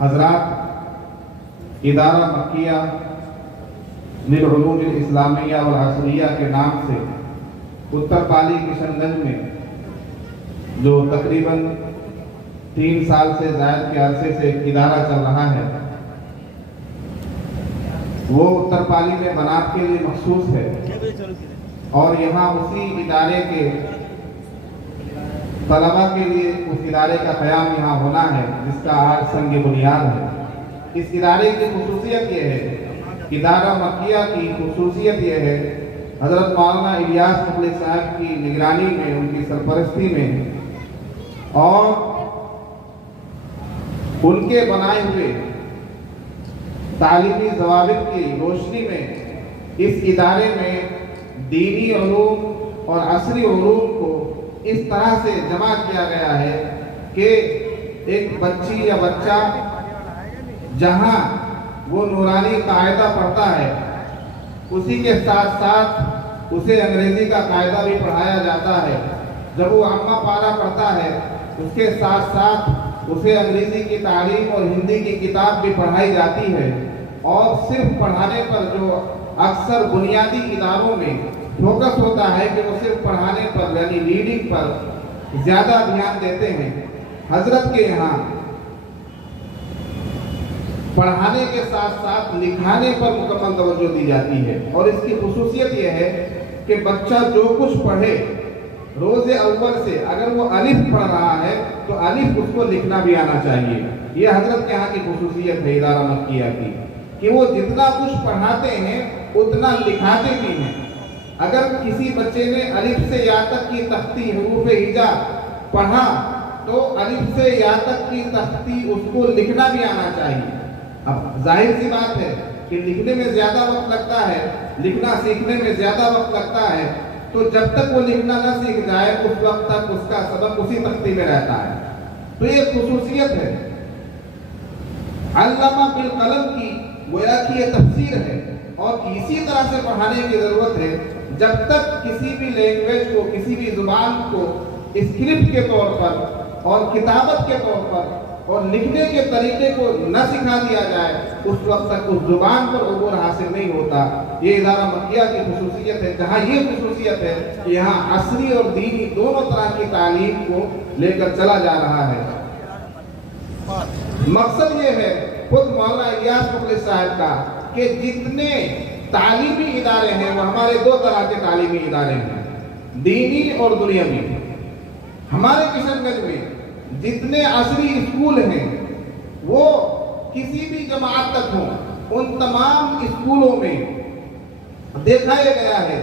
حضرات، ادارہ مکیہ للعلوم الاسلامیہ والعصریہ کے نام سے اتر پالی کشن گنج میں جو تقریباً 3 سال سے زائد کے عرصے سے ادارہ چل رہا ہے، وہ اتر پالی میں بنات کے لیے مخصوص ہے، اور یہاں اسی ادارے کے طلبہ کے لیے اس ادارے کا قیام یہاں ہونا ہے، جس کا آج سنگ بنیاد ہے۔ اس ادارے کی خصوصیت یہ ہے، ادارہ مکیہ کی خصوصیت یہ ہے، حضرت مولانا الیاس مخلص صاحب کی نگرانی میں، ان کی سرپرستی میں اور ان کے بنائے ہوئے تعلیمی ضوابط کی روشنی میں اس ادارے میں دینی علوم اور عصری علوم کو اس طرح سے جمع کیا گیا ہے کہ ایک بچی یا بچہ جہاں وہ نورانی قاعدہ پڑھتا ہے، اسی کے ساتھ ساتھ اسے انگریزی کا قاعدہ بھی پڑھایا جاتا ہے۔ جب وہ عامہ پارہ پڑھتا ہے، اس کے ساتھ ساتھ اسے انگریزی کی تعلیم اور ہندی کی کتاب بھی پڑھائی جاتی ہے، اور صرف پڑھانے پر جو اکثر بنیادی اداروں میں فوکس ہوتا ہے کہ وہ صرف پڑھانے پر یعنی ریڈنگ پر زیادہ دھیان دیتے ہیں، حضرت کے یہاں پڑھانے کے ساتھ ساتھ لکھانے پر مکمل توجہ دی جاتی ہے۔ اور اس کی خصوصیت یہ ہے کہ بچہ جو کچھ پڑھے روز اول سے، اگر وہ الف پڑھ رہا ہے تو الف اس کو لکھنا بھی آنا چاہیے۔ یہ حضرت کے یہاں کی خصوصیت ہے ادارہ مکیہ کی، کہ وہ جتنا کچھ پڑھاتے ہیں اتنا لکھاتے بھی ہیں۔ اگر کسی بچے نے الف سے یا تک کی تختی حروف ہجا پڑھا تو الف سے یا تک کی تختی اس کو لکھنا بھی آنا چاہیے۔ اب ظاہر سی بات ہے کہ لکھنے میں زیادہ وقت لگتا ہے، لکھنا سیکھنے میں زیادہ وقت لگتا ہے، تو جب تک وہ لکھنا نہ سیکھ جائے اس وقت تک اس کا سبق اسی تختی میں رہتا ہے۔ تو یہ خصوصیت ہے علامہ بالقلم کی، گویا کہ یہ تفسیر ہے، اور اسی طرح سے پڑھانے کی ضرورت ہے۔ جب تک کسی بھی لینگویج کو، کسی بھی زبان کو اسکرپٹ کے طور پر اور کتابت کے طور پر اور لکھنے کے طریقے کو نہ سکھا دیا جائے، اس وقت تک اس زبان پر عبور حاصل نہیں ہوتا۔ یہ ادارہ مکیہ کی خصوصیت ہے، جہاں یہ خصوصیت ہے کہ یہاں عصری اور دینی دونوں طرح کی تعلیم کو لے کر چلا جا رہا ہے۔ مقصد یہ ہے خود مولانا الیاس مخلص صاحب کا کہ جتنے تعلیمی ادارے ہیں وہ ہمارے 2 طرح کے تعلیمی ادارے ہیں، دینی اور دنیاوی۔ ہمارے کشن گنج میں جتنے عصری اسکول ہیں وہ کسی بھی جماعت تک ہوں، ان تمام اسکولوں میں دیکھا یہ گیا ہے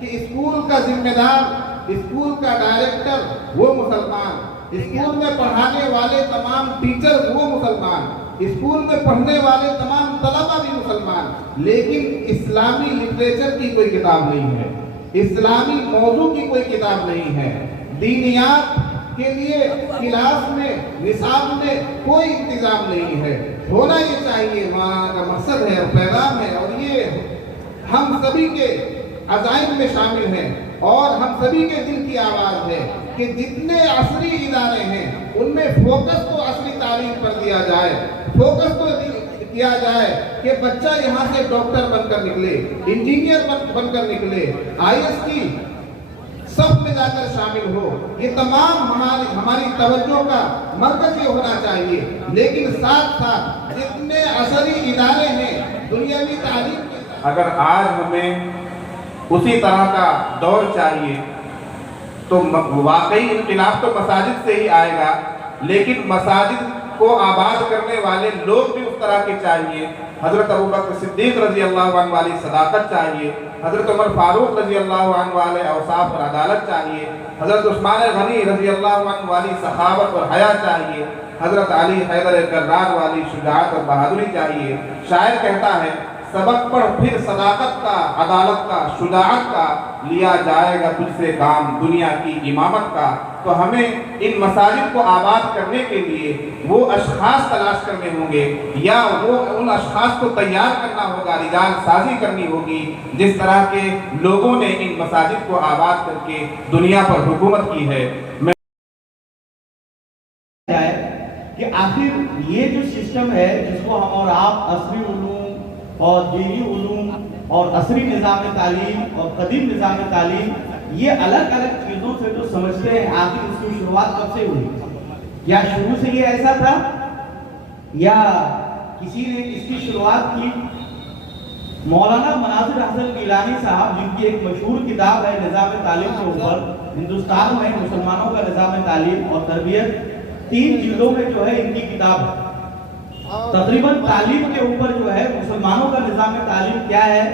کہ اسکول کا ذمہ دار، اسکول کا ڈائریکٹر وہ مسلمان، اسکول میں پڑھانے والے تمام ٹیچر وہ مسلمان، اسکول میں پڑھنے والے تمام طلبہ بھی مسلمان، لیکن اسلامی لٹریچر کی کوئی کتاب نہیں ہے، اسلامی موضوع کی کوئی کتاب نہیں ہے، دینیات کے لیے کلاس میں، نصاب میں کوئی انتظام نہیں ہے۔ ہونا یہ چاہیے، ہمارا کا مقصد ہے اور پیغام ہے، اور یہ ہم سبھی کے عزائم میں شامل ہیں اور ہم سبھی کے دل کی آواز ہے کہ جتنے عصری ادارے ہیں ان میں فوکس کو عصری تعلیم پر دیا جائے، فوکس کو کیا جائے کہ بچہ یہاں سے ڈاکٹر بن کر نکلے، انجینئر بن کر نکلے، IAS کی سب میں جا کر شامل ہو۔ یہ تمام ہماری توجہ کا مرکز یہ ہونا چاہیے، لیکن ساتھ ساتھ جتنے عصری ادارے ہیں دنیاوی تعلیم کے، اگر آج ہمیں اسی طرح کا دور چاہیے تو واقعی انقلاب تو مساجد سے ہی آئے گا، لیکن مساجد کو آباد کرنے والے لوگ بھی اس طرح کے چاہیے۔ حضرت ابوبکر صدیق رضی اللہ عنہ والی صداقت چاہیے، حضرت عمر فاروق رضی اللہ عنہ والے اوصاف اور عدالت چاہیے، حضرت عثمان غنی رضی اللہ عنہ والی سخاوت اور حیا چاہیے، حضرت علی حیدر کرار والی شجاعت اور بہادری چاہیے۔ شاعر کہتا ہے سبق پڑھ پھر صداقت کا، عدالت کا، شجاعت کا، لیا جائے گا تجھ سے کام دنیا کی امامت کا۔ تو ہمیں ان مساجد کو آباد کرنے کے لیے وہ اشخاص تلاش کرنے ہوں گے، یا وہ ان اشخاص کو تیار کرنا ہوگا، رجال سازی کرنی ہوگی، جس طرح کے لوگوں نے ان مساجد کو آباد کر کے دنیا پر حکومت کی ہے۔ کہ آخر یہ جو سسٹم ہے جس کو ہم اور آپ عصری علوم اور دینی علوم اور عصری نظام تعلیم اور قدیم نظام تعلیم یہ الگ الگ چیزوں سے جو سمجھتے ہیں، آخر اس کی شروعات کب سے ہوئی؟ کیا شروع سے یہ ایسا تھا یا کسی نے اس کی شروعات کی؟ مولانا مناظر حسن گیلانی صاحب جن کی ایک مشہور کتاب ہے نظام تعلیم کے اوپر، ہندوستان میں مسلمانوں کا نظام تعلیم اور تربیت، 3 جلدوں میں جو ہے ان کی کتاب ہے، تقریباً تعلیم کے اوپر جو ہے مسلمانوں کا نظام تعلیم کیا ہے،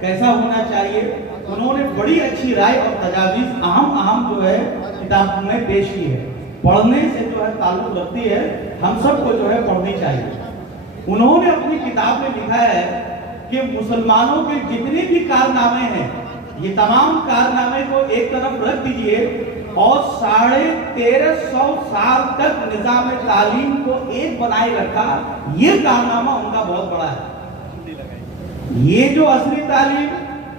کیسا ہونا چاہیے، انہوں نے بڑی اچھی رائے اور تجاویز اہم جو ہے کتاب میں پیش کی ہے، پڑھنے سے جو ہے تعلق رکھتی ہے، ہم سب کو جو ہے پڑھنی چاہیے۔ انہوں نے اپنی کتاب میں لکھا ہے کہ مسلمانوں کے جتنے بھی کارنامے ہیں یہ تمام کارنامے کو ایک طرف رکھ دیجئے اور 1350 سال تک نظام تعلیم کو ایک بنائے رکھا، یہ کارنامہ ان کا بہت بڑا ہے۔ یہ جو عصری تعلیم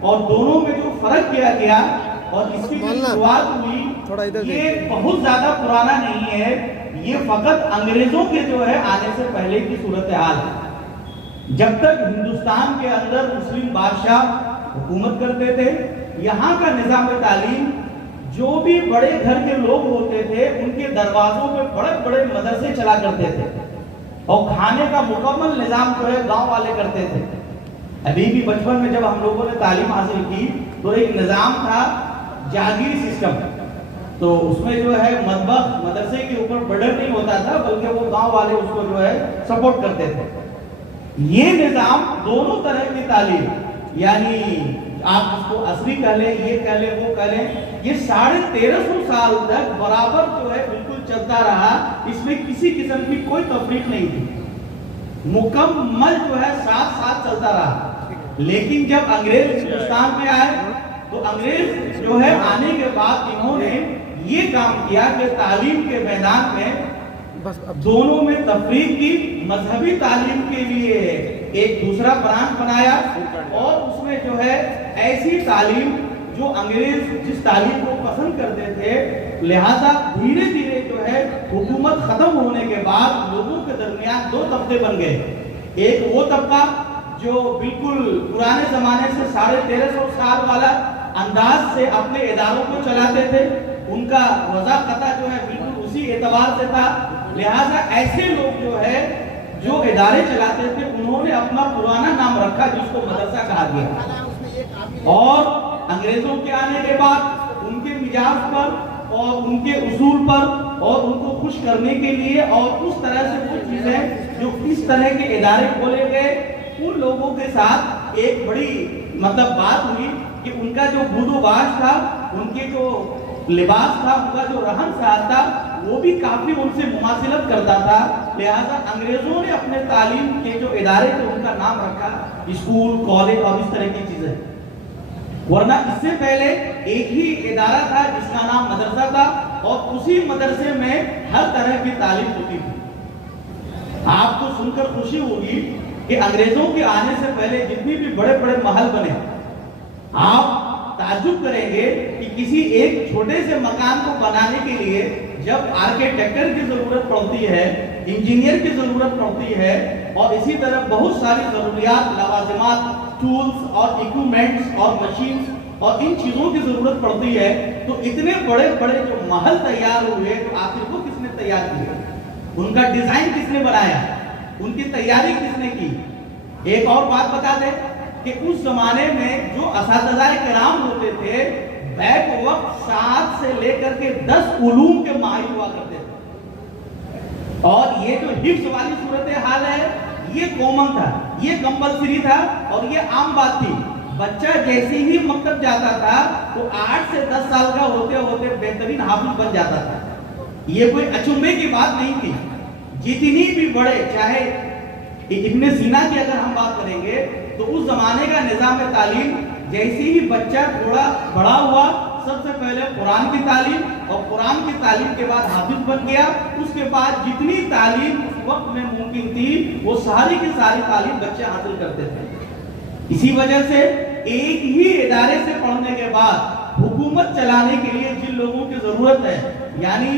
اور دونوں میں جو فرق کیا گیا اور اس کی جو شروعات ہوئی یہ بہت زیادہ پرانا نہیں ہے، یہ فقط انگریزوں کے جو ہے آنے سے پہلے کی صورتحال ہے۔ جب تک ہندوستان کے اندر مسلم بادشاہ حکومت کرتے تھے، یہاں کا نظام تعلیم جو بھی بڑے گھر کے لوگ ہوتے تھے ان کے دروازوں میں بڑے بڑے مدرسے چلا کرتے تھے اور کھانے کا مکمل نظام جو ہے گاؤں والے کرتے تھے۔ ابھی بھی بچپن میں جب ہم لوگوں نے تعلیم حاصل کی تو ایک نظام تھا جاگیری سسٹم، تو اس میں جو ہے مطبخ مدرسے کے اوپر برڈن نہیں ہوتا تھا بلکہ وہ گاؤں والے اس کو جو ہے سپورٹ کرتے تھے۔ یہ نظام دونوں طرح کی تعلیم، یعنی آپ اس کو عصری کہہ لیں، یہ کہہ لیں، وہ کہہ لیں، یہ 1350 سال تک برابر جو ہے بالکل چلتا رہا، اس میں کسی قسم کی کوئی تفریق نہیں تھی، مکمل جو ہے ساتھ چلتا رہا۔ لیکن جب انگریز ہندوستان میں آئے تو انگریز جو ہے آنے کے بعد انہوں نے یہ کام کیا کہ تعلیم کے میدان میں دونوں میں تفریق کی، مذہبی تعلیم کے لیے ایک دوسرا برانچ بنایا اور اس میں جو ہے ایسی تعلیم جو انگریز جس تعلیم کو پسند کرتے تھے، لہذا دھیرے دھیرے جو ہے حکومت ختم ہونے کے بعد لوگوں کے درمیان 2 طبقے بن گئے۔ ایک وہ طبقہ جو بالکل پرانے زمانے سے 1350 سال والا انداز سے اپنے اداروں کو چلاتے تھے، ان کا وضع قطع جو ہے بالکل اسی اعتبار سے تھا، لہذا ایسے لوگ جو ہے جو ادارے چلاتے تھے انہوں نے اپنا پرانا نام رکھا جس کو مدرسہ کہا گیا، اور انگریزوں کے آنے کے بعد ان کے مزاج پر اور ان کے اصول پر اور ان کو خوش کرنے کے لیے اور اس طرح سے وہ چیزیں جو اس طرح کے ادارے کھولے گئے، ان لوگوں کے ساتھ ایک بڑی بات ہوئی کہ ان کا جو بود و باش تھا، ان کے جو لباس تھا، ان کا جو رہن سہن تھا، وہ بھی کافی ان سے مماثلت کرتا تھا، لہذا انگریزوں نے اپنے تعلیم کے جو ادارے تھے ان کا نام رکھا اسکول، کالج اور اس طرح کی چیزیں، ورنہ اس سے پہلے ایک ہی ادارہ تھا جس کا نام مدرسہ تھا اور اسی مدرسے میں ہر طرح کی تعلیم ہوتی تھی۔ آپ کو سن کر خوشی ہوگی کہ انگریزوں کے آنے سے پہلے جتنی بھی بڑے بڑے محل بنے، آپ تعجب کریں گے کہ کسی ایک چھوٹے سے مکان کو بنانے کے لیے جب آرکیٹیکچر کی ضرورت پڑتی ہے، انجینئر کی ضرورت پڑتی ہے اور اسی طرح بہت ساری ضروریات، لوازمات، ٹولز اور ایکوپمنٹس اور مشینز اور ان چیزوں کی ضرورت پڑتی ہے، تو اتنے بڑے بڑے جو محل تیار ہوئے تو آخر وہ کس نے تیار کیے؟ ان کا ڈیزائن کس نے بنایا؟ ان کی تیاری کس نے کی؟ ایک اور بات بتا دیں کہ اس زمانے میں جو اساتذہ کرام ہوتے تھے بیک وقت 7 سے لے کر کے 10 علوم کے ماہر ہوا کرتے تھے، اور یہ جو حفظ والی صورتحال ہے یہ کامن تھا، یہ کمپلسری تھا اور یہ عام بات تھی۔ بچہ جیسے ہی مکتب جاتا تھا تو 8 سے 10 سال کا ہوتے ہوتے بہترین حافظ بن جاتا تھا، یہ کوئی اچنبھے کی بات نہیں تھی۔ جتنی بھی بڑے، چاہے ابن سینا کی اگر ہم بات کریں گے تو اس زمانے کا نظام تعلیم، جیسے ہی بچہ تھوڑا بڑا ہوا سب سے پہلے قرآن کی تعلیم اور قرآن کی تعلیم کے بعد حافظ بن گیا، اس کے بعد جتنی تعلیم اس وقت میں ممکن تھی وہ ساری کی ساری تعلیم بچے حاصل کرتے تھے۔ اسی وجہ سے ایک ہی ادارے سے پڑھنے کے بعد حکومت چلانے کے لیے جن لوگوں کی ضرورت ہے، یعنی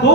2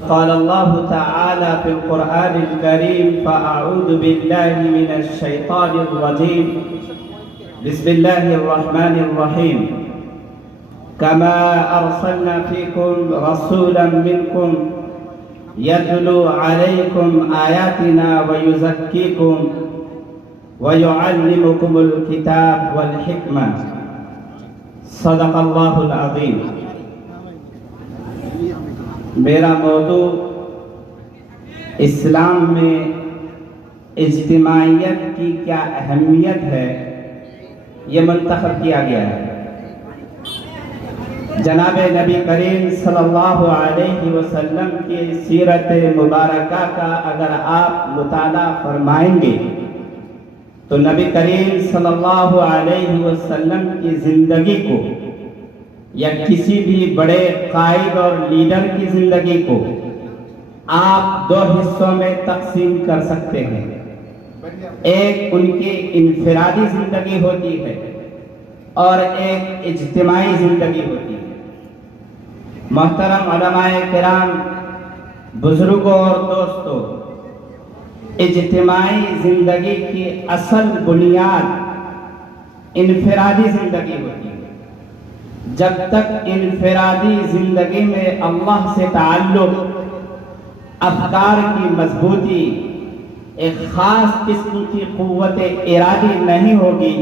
قال الله تعالى في القرآن الكريم فأعوذ بالله من الشيطان الرجيم بسم الله الرحمن الرحيم كما أرسلنا فيكم رسولا منكم يتلو عليكم آياتنا ويزكيكم ويعلمكم الكتاب والحكمة صدق الله العظيم۔ میرا موضوع اسلام میں اجتماعیت کی کیا اہمیت ہے یہ منتخب کیا گیا ہے۔ جناب نبی کریم صلی اللہ علیہ وسلم کی سیرت مبارکہ کا اگر آپ مطالعہ فرمائیں گے تو نبی کریم صلی اللہ علیہ وسلم کی زندگی کو یا کسی بھی بڑے قائد اور لیڈر کی زندگی کو آپ 2 حصوں میں تقسیم کر سکتے ہیں۔ ایک ان کی انفرادی زندگی ہوتی ہے اور ایک اجتماعی زندگی ہوتی ہے۔ محترم علماء کرام، بزرگوں اور دوستوں، اجتماعی زندگی کی اصل بنیاد انفرادی زندگی ہوتی ہے۔ جب تک انفرادی زندگی میں اللہ سے تعلق، افکار کی مضبوطی، ایک خاص قسم کی قوت ارادی نہیں ہوگی،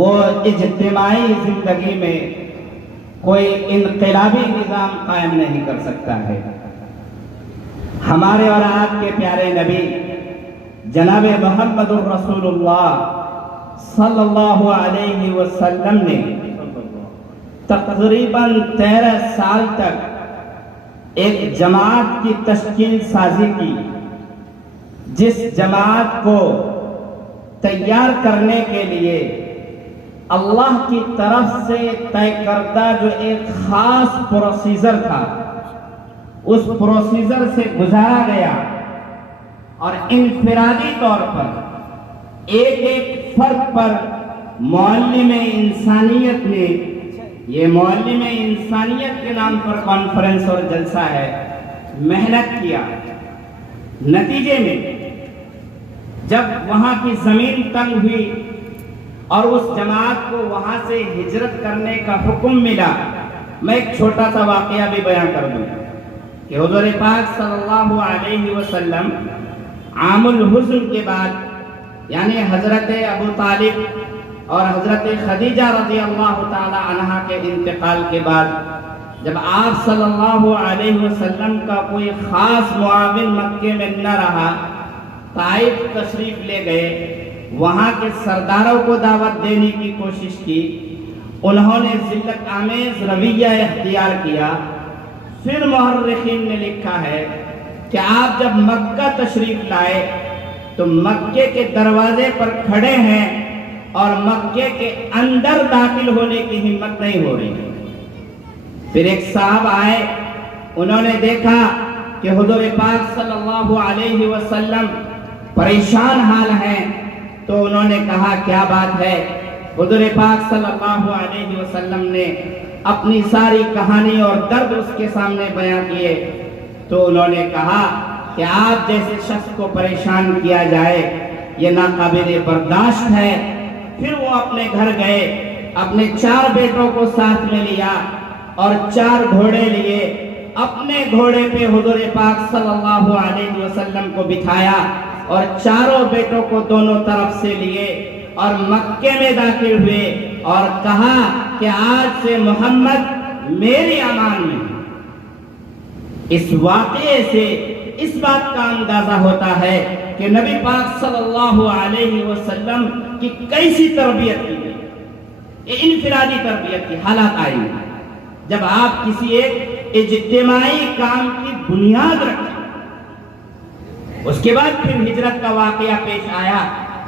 وہ اجتماعی زندگی میں کوئی انقلابی نظام قائم نہیں کر سکتا ہے۔ ہمارے اور آپ کے پیارے نبی جناب محمد الرسول اللہ صلی اللہ علیہ وسلم نے تقریباً 13 سال تک ایک جماعت کی تشکیل سازی کی، جس جماعت کو تیار کرنے کے لیے اللہ کی طرف سے طے کردہ جو ایک خاص پروسیجر تھا، اس پروسیجر سے گزارا گیا اور انفرادی طور پر ایک ایک فرد پر معلم انسانیت نے، یہ معلم انسانیت کے نام پر کانفرنس اور جلسہ ہے، محنت کیا۔ نتیجے میں جب وہاں کی زمین تنگ ہوئی اور اس جماعت کو وہاں سے ہجرت کرنے کا حکم ملا، میں ایک چھوٹا سا واقعہ بھی بیان کر دوں کہ حضور پاک صلی اللہ علیہ وسلم عام الحزن کے بعد، یعنی حضرت ابو طالب اور حضرت خدیجہ رضی اللہ تعالی عنہا کے انتقال کے بعد جب آپ صلی اللہ علیہ وسلم کا کوئی خاص معاون مکے میں نہ رہا، طائف تشریف لے گئے، وہاں کے سرداروں کو دعوت دینے کی کوشش کی، انہوں نے ذلت آمیز رویہ اختیار کیا۔ پھر محرخین نے لکھا ہے کہ آپ جب مکہ تشریف لائے تو مکے کے دروازے پر کھڑے ہیں اور مکے کے اندر داخل ہونے کی ہمت نہیں ہو رہی۔ پھر ایک صاحب آئے، انہوں نے دیکھا کہ حضور پاک صلی اللہ علیہ وسلم پریشان حال ہیں، تو انہوں نے کہا کیا بات ہے؟ حضور پاک صلی اللہ علیہ وسلم نے اپنی ساری کہانی اور درد اس کے سامنے بیان کیے، تو انہوں نے کہا کہ آپ جیسے شخص کو پریشان کیا جائے یہ ناقابل برداشت ہے۔ پھر وہ اپنے گھر گئے، اپنے 4 بیٹوں کو ساتھ میں لیا اور 4 گھوڑے لیے، اپنے گھوڑے پہ حضور پاک صلی اللہ علیہ وسلم کو بٹھایا اور 4 بیٹوں کو دونوں طرف سے لیے اور مکے میں داخل ہوئے اور کہا کہ آج سے محمد میری امان میں۔ اس واقعے سے اس بات کا اندازہ ہوتا ہے کہ نبی پاک صلی اللہ علیہ وسلم کی کیسی تربیت کی گئی، یہ انفرادی تربیت کی حالات آئی۔ جب آپ کسی ایک اجتماعی کام کی بنیاد رکھیں، اس کے بعد پھر ہجرت کا واقعہ پیش آیا،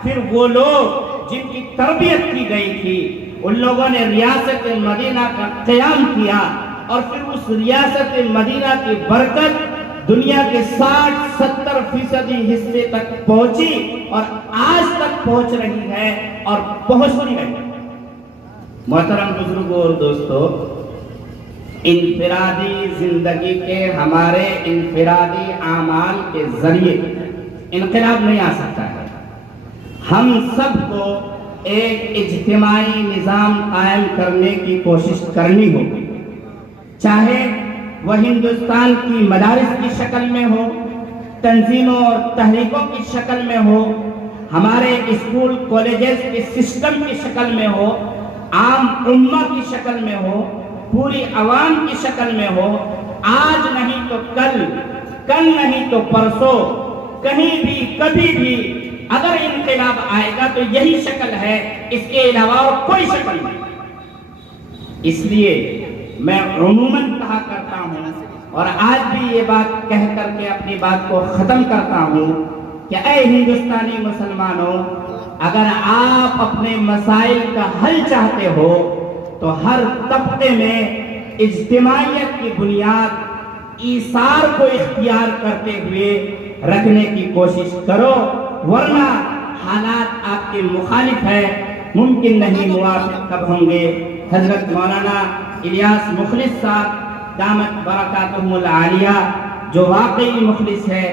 پھر وہ لوگ جن کی تربیت کی گئی تھی ان لوگوں نے ریاست مدینہ کا قیام کیا، اور پھر اس ریاست مدینہ کی برکت دنیا کے 60-70% حصے تک پہنچی اور آج تک پہنچ رہی ہے اور پہنچتی رہی ہے۔ محترم بزرگوں اور دوستو، انفرادی زندگی کے ہمارے انفرادی اعمال کے ذریعے انقلاب نہیں آ سکتا ہے۔ ہم سب کو ایک اجتماعی نظام قائم کرنے کی کوشش کرنی ہوگی، چاہے وہ ہندوستان کی مدارس کی شکل میں ہو، تنظیموں اور تحریکوں کی شکل میں ہو، ہمارے اسکول کالجز کے سسٹم کی شکل میں ہو، عام امہ کی شکل میں ہو، پوری عوام کی شکل میں ہو۔ آج نہیں تو کل، کل نہیں تو پرسوں، کہیں بھی کبھی بھی اگر انقلاب آئے گا تو یہی شکل ہے، اس کے علاوہ اور کوئی شکل نہیں۔ اس لیے میں عموماً کہا کرتا ہوں اور آج بھی یہ بات کہہ کر کے اپنی بات کو ختم کرتا ہوں کہ اے ہندوستانی مسلمانوں، اگر آپ اپنے مسائل کا حل چاہتے ہو تو ہر طبقے میں اجتماعیت کی بنیاد ایثار کو اختیار کرتے ہوئے رکھنے کی کوشش کرو، ورنہ حالات آپ کے مخالف ہے، ممکن نہیں موافق کب ہوں گے۔ حضرت مولانا الیاس مخلص صاحب دامت برکاتہم العالیہ، جو واقعی مخلص ہے،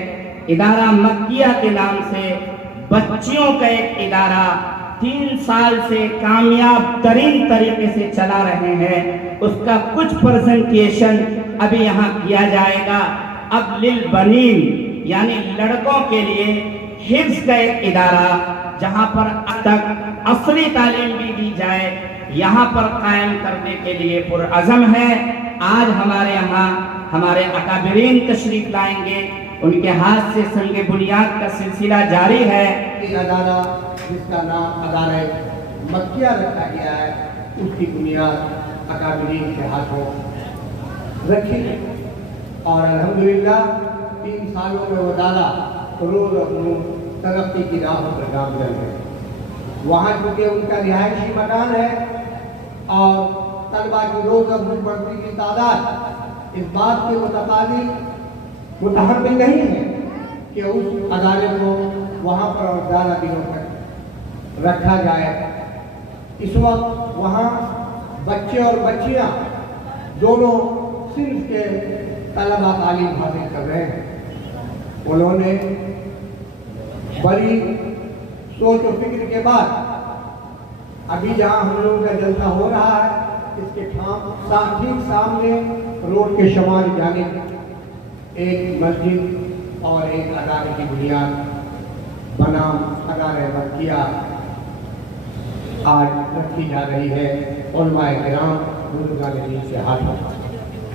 ادارہ مکیہ کے نام سے بچیوں کا ایک ادارہ 3 سال سے کامیاب ترین طریقے سے چلا رہے ہیں، اس کا کچھ پریزنٹیشن ابھی یہاں کیا جائے گا۔ اب للبنین یعنی لڑکوں کے لیے حفظ کا ایک ادارہ جہاں پر اب تک اصلی تعلیم بھی دی جائے، یہاں پر قائم کرنے کے لیے پرعزم ہے۔ آج ہمارے یہاں ہمارے اکابرین تشریف لائیں گے، ان کے ہاتھ سے سنگ بنیاد کا سلسلہ جاری ہے۔ ایک ادارہ جس کا نام ادارہ مکیہ رکھا گیا ہے، اس کی بنیاد اکابرین کے ہاتھوں رکھی ہے، اور الحمدللہ 3 سالوں میں وہ ادارہ روز اپنی ترقی کی راہ پر گامزن ہے۔ وہاں چونکہ ان کا رہائشی مکان ہے اور طلبہ کی روز افزوں بڑھتی کی تعداد اس بات کے متحمل نہیں ہے کہ اس ادارے کو وہاں پر اور زیادہ دنوں تک رکھا جائے۔ اس وقت وہاں بچے اور بچیاں دونوں صنف کے طلبہ تعلیم حاصل کر رہے ہیں۔ انہوں نے بڑی سوچ و فکر کے بعد ابھی جہاں ہم لوگوں کا جلسہ ہو رہا ہے، اس کے ٹھیک سامنے روڈ کے شمال جانب ایک مسجد اور ایک ادارے کی بنیاد بنام ادارہ مکیہ آج رکھی جا رہی ہے، علماء کرام بزرگان دین سے ہاتھوں۔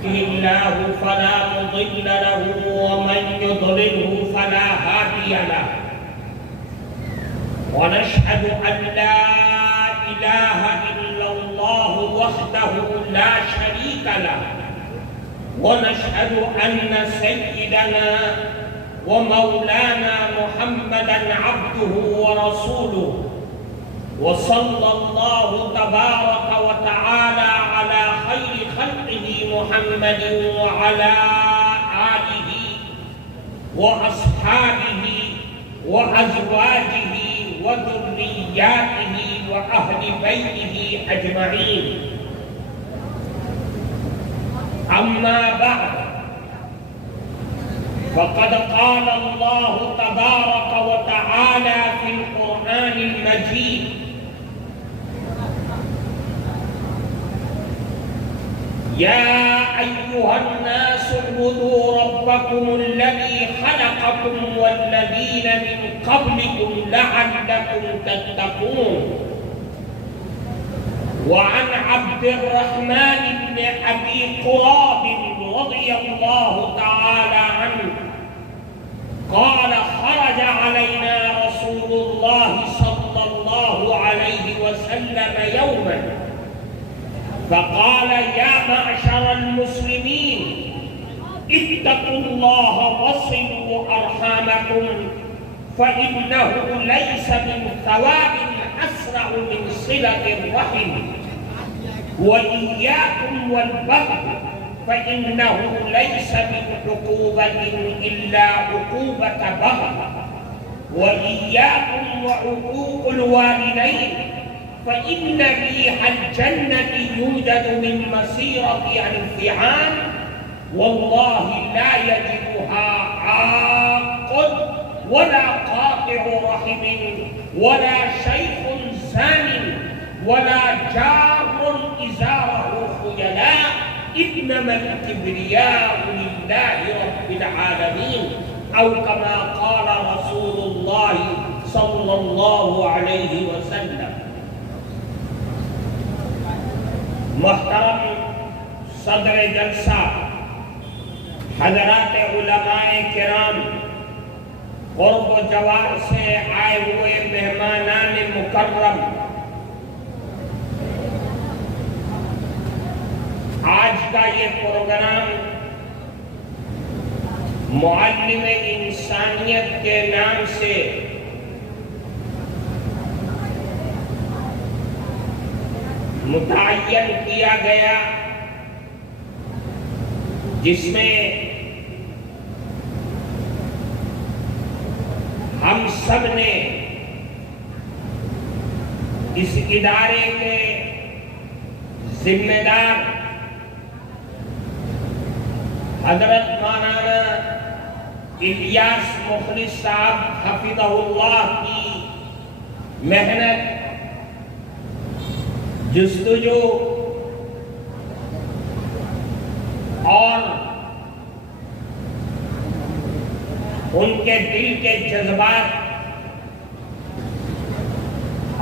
يهده الله فلا مضل له ومن يضلله فلا هادي له ونشهد أن لا إله إلا الله وحده لا شريك له ونشهد أن سيدنا ومولانا محمدا عبده ورسوله وصلى الله تبارك وتعالى على خير خلقه محمد وعلى آله وأصحابه وأزواجه وذرياته وأهل بيته أجمعين. أما بعد فقد قال الله تبارك وتعالى في القرآن المجيد: يا أيها الناس اعبدوا ربكم الذي خلقكم والذين من قبلكم لعلكم تتقون. وعن عبد الرحمن بن أبي قراب رضي الله تعالى عنه قال: خرج علينا رسول الله صلى الله عليه وسلم يوما فقال: يا معشر المسلمين اتقوا الله وصلوا أرحامكم فإنه ليس من ثواب أسرع من صلة الرحم، وإياكم والبغي فإنه ليس من عقوبة إلا عقوبة بغي، وإياكم وعقوق الوالدين فإن ريح الجنة يوجد من مسيرة ألف عام والله لا يجدها عاق ولا قاطع رحم ولا شيخ زان ولا جار إزاره خيلاء، إنما الكبرياء لله رب العالمين، أو كما قال رسول الله صلى الله عليه وسلم. محترم صدر جلسہ، حضرات علماء کرام، قرب و جوار سے آئے ہوئے مہمانان مکرم، آج کا یہ پروگرام معلم انسانیت کے نام سے متعین کیا گیا، جس میں ہم سب نے اس ادارے کے ذمہ دار حضرت مولانا الیاس مخلص صاحب حفظہ اللہ کی محنت، جستجو اور ان کے دل کے جذبات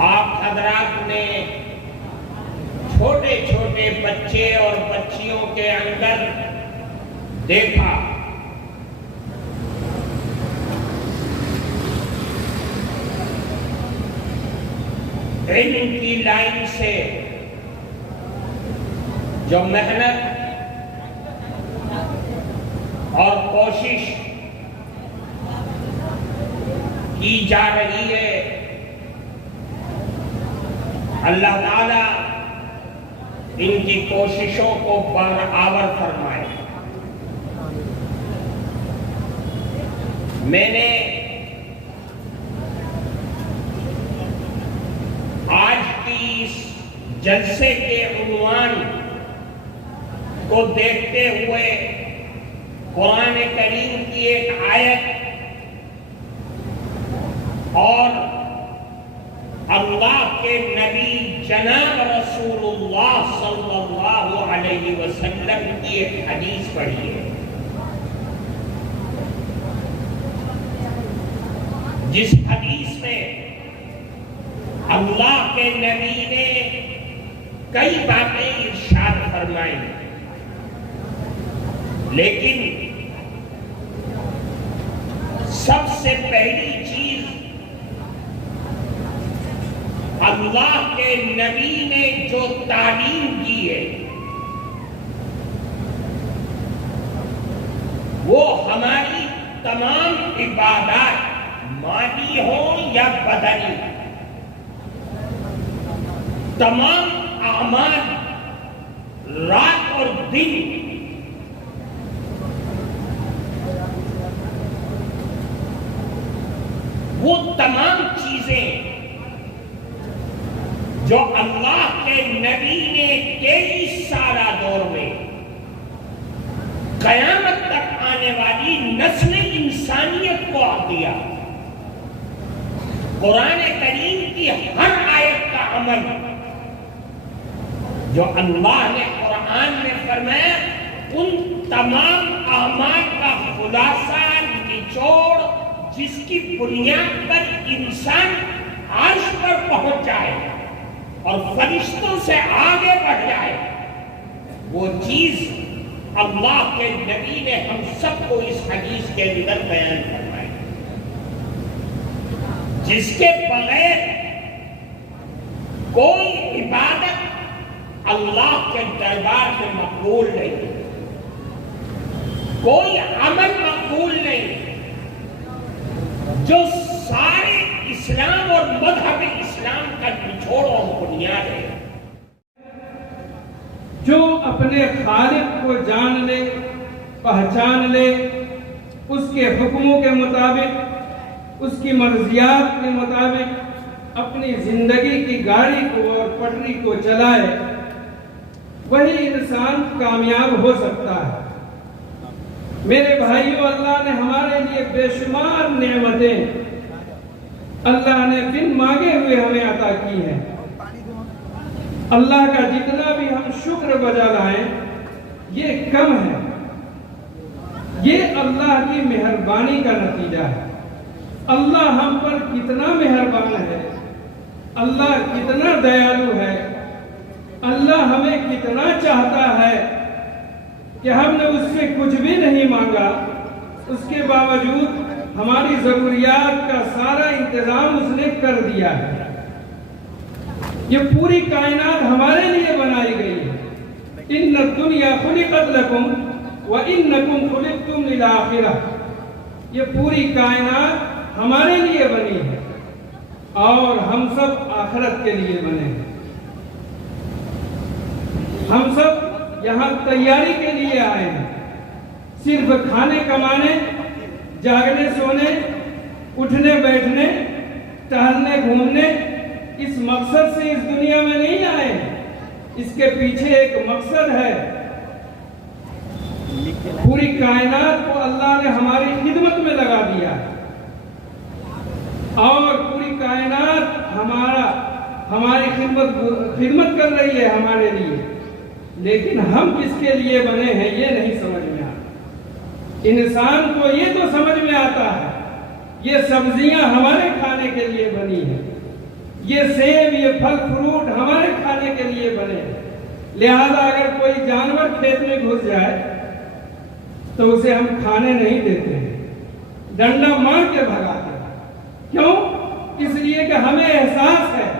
آپ حضرات نے چھوٹے چھوٹے بچے اور بچیوں کے اندر دیکھا۔ علم کی لائن سے جو محنت اور کوشش کی جا رہی ہے، اللہ تعالیٰ ان کی کوششوں کو برآور فرمائے۔ میں نے آج کی اس جلسے کے عنوان کو دیکھتے ہوئے قرآن کریم کی ایک آیت اور اللہ کے نبی جناب رسول اللہ صلی اللہ علیہ وسلم کی ایک حدیث پڑھی ہے، جس حدیث میں اللہ کے نبی نے کئی باتیں ارشاد فرمائی۔ لیکن سب سے پہلی چیز اللہ کے نبی نے جو تعلیم کی ہے وہ ہماری تمام عبادات مالی ہوں یا بدنی، تمام اعمال رات اور دن وہ تمام چیزیں جو اللہ کے نبی نے 23 سالہ دور میں قیامت تک آنے والی نسل انسانیت کو دیا، قرآن کریم کی ہر آیت کا عمل جو اللہ نے قرآن میں فرمایا ان تمام اعمال کا خلاصہ نچوڑ جس کی بنیاد پر انسان عرش پر پہنچ جائے اور فرشتوں سے آگے بڑھ جائے، وہ چیز اللہ کے نبی نے ہم سب کو اس حدیث کے اندر بیان فرمائی، جس کے بغیر کوئی عبادت اللہ کے دربار میں مقبول نہیں، کوئی عمل مقبول نہیں، جو سارے اسلام اور مذہب اسلام کا نچوڑ اور بنیاد ہے۔ جو اپنے خالق کو جان لے، پہچان لے، اس کے حکموں کے مطابق، اس کی مرضیات کے مطابق اپنی زندگی کی گاڑی کو اور پٹری کو چلائے، وہی انسان کامیاب ہو سکتا ہے۔ میرے بھائیوں، اللہ نے ہمارے لیے بے شمار نعمتیں اللہ نے بن مانگے ہوئے ہمیں عطا کی ہیں۔ اللہ کا جتنا بھی ہم شکر بجا لائیں یہ کم ہے، یہ اللہ کی مہربانی کا نتیجہ ہے۔ اللہ ہم پر کتنا مہربان ہے، اللہ کتنا دیالو ہے، اللہ ہمیں کتنا چاہتا ہے کہ ہم نے اس سے کچھ بھی نہیں مانگا، اس کے باوجود ہماری ضروریات کا سارا انتظام اس نے کر دیا ہے۔ یہ پوری کائنات ہمارے لیے بنائی گئی ہے۔ ان الدنیا خلقت لکم وانکم خلقتم للآخرہ، یہ پوری کائنات ہمارے لیے بنی ہے اور ہم سب آخرت کے لیے بنے ہیں۔ ہم سب یہاں تیاری کے لیے آئے ہیں، صرف کھانے کمانے، جاگنے سونے، اٹھنے بیٹھنے، ٹہلنے گھومنے، اس مقصد سے اس دنیا میں نہیں آئے ہیں۔ اس کے پیچھے ایک مقصد ہے۔ پوری کائنات کو اللہ نے ہماری خدمت میں لگا دیا ہے اور پوری کائنات ہماری خدمت کر رہی ہے ہمارے لیے، لیکن ہم کس کے لیے بنے ہیں یہ نہیں سمجھ میں آتا۔ انسان کو یہ تو سمجھ میں آتا ہے یہ سبزیاں ہمارے کھانے کے لیے بنی ہیں، یہ سیب، یہ پھل فروٹ ہمارے کھانے کے لیے بنے ہیں، لہذا اگر کوئی جانور کھیت میں گھس جائے تو اسے ہم کھانے نہیں دیتے ہیں، ڈنڈا مار کے بھگاتے ہیں۔ کیوں؟ اس لیے کہ ہمیں احساس ہے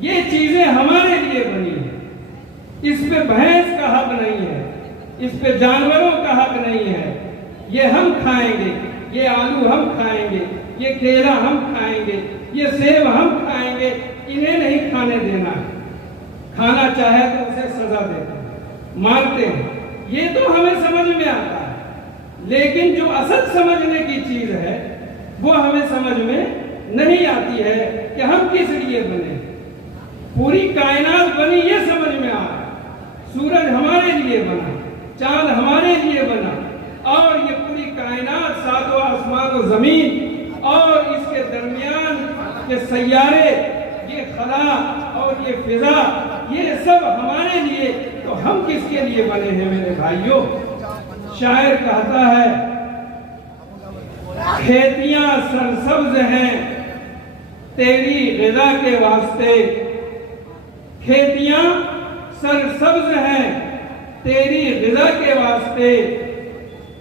یہ چیزیں ہمارے لیے بنی ہیں، اس پہ بھینس کا حق نہیں ہے، اس پہ جانوروں کا حق نہیں ہے، یہ ہم کھائیں گے، یہ آلو ہم کھائیں گے، یہ کیلا ہم کھائیں گے، یہ سیب ہم کھائیں گے، انہیں نہیں کھانے دینا ہے۔ کھانا چاہے تو اسے سزا دیتے ہیں، مارتے ہیں، یہ تو ہمیں سمجھ میں آتا ہے، لیکن جو اصل سمجھنے کی چیز ہے وہ ہمیں سمجھ میں نہیں آتی ہے کہ ہم کس لیے بنے۔ پوری کائنات بنی یہ سمجھ میں آ رہا ہے، سورج ہمارے لیے بنا، چاند ہمارے لیے بنا، اور یہ پوری کائنات، ساتوں آسمان و زمین اور اس کے درمیان کے سیارے، یہ خلا اور یہ فضا، یہ سب ہمارے لیے، تو ہم کس کے لیے بنے ہیں میرے بھائیوں؟ شاعر کہتا ہے کھیتیاں سرسبز ہیں تیری غذا کے واسطے، کھیتیاں سرسبز ہیں تیری غذا کے واسطے،